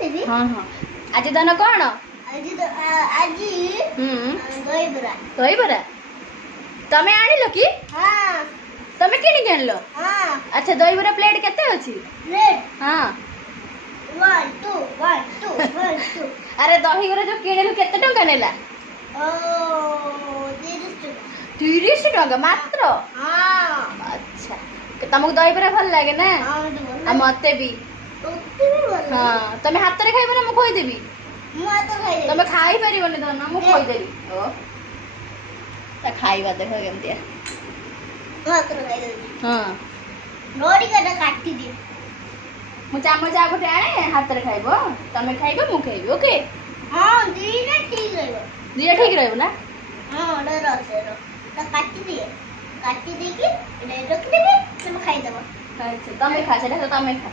देबी हां हां आज धन कोन आज दही बरा तमे आनिलो की हां तमे किनी के आनलो हां अच्छा दही बरा प्लेट केते अछि प्लेट हां 1 2 1 2 1 2 अरे दही बरा जो किनेलु केते टंका नेला ओ 30 टंका मात्र हां अच्छा तुमको दही बरा भल लागे ना हां आ मते भी हां तमे हाथ रे खाइबो ना मु खोई देबी मु हाथ खाइ दे तमे खाई परिबोनी तो ना मु खोई देबी ओ ता खाइबा देखो केमतिया हाथ खाइ दे हां नोडी काटा काटी दे मु चामच आ गोटे आने हाथ रे खाइबो तमे खाइबो मु खाइबो ओके हां दीना ठीक रहबो दिया ठीक रहबो ना हां डर तो काटी दे के इने रख देबे तुम खाइ देबो अच्छा तमे खा सेटा तो तमे खा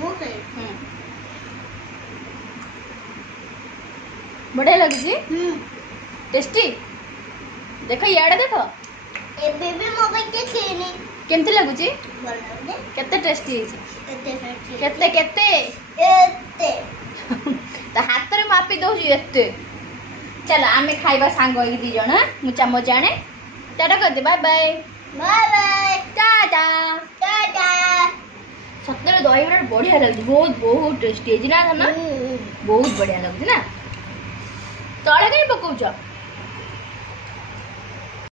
मु खाइ बढ़िया लगी जी टेस्टी देखो याडे देखो ए बेबी मोबाइल के खेनी केमती लागु जी बोल दे केते टेस्टी है एते केते तो हाथ रे मापी दो एते चलो आमे खाइबा सांग होई दी जण मु चम्मच जाने टाटा कर दे bye bye bye bye tata tata सत्तरे दही बड़ा बढ़िया लगती बहुत बहुत टेस्टी है ना बहुत बढ़िया लगती ना तले कहीं पकाउछ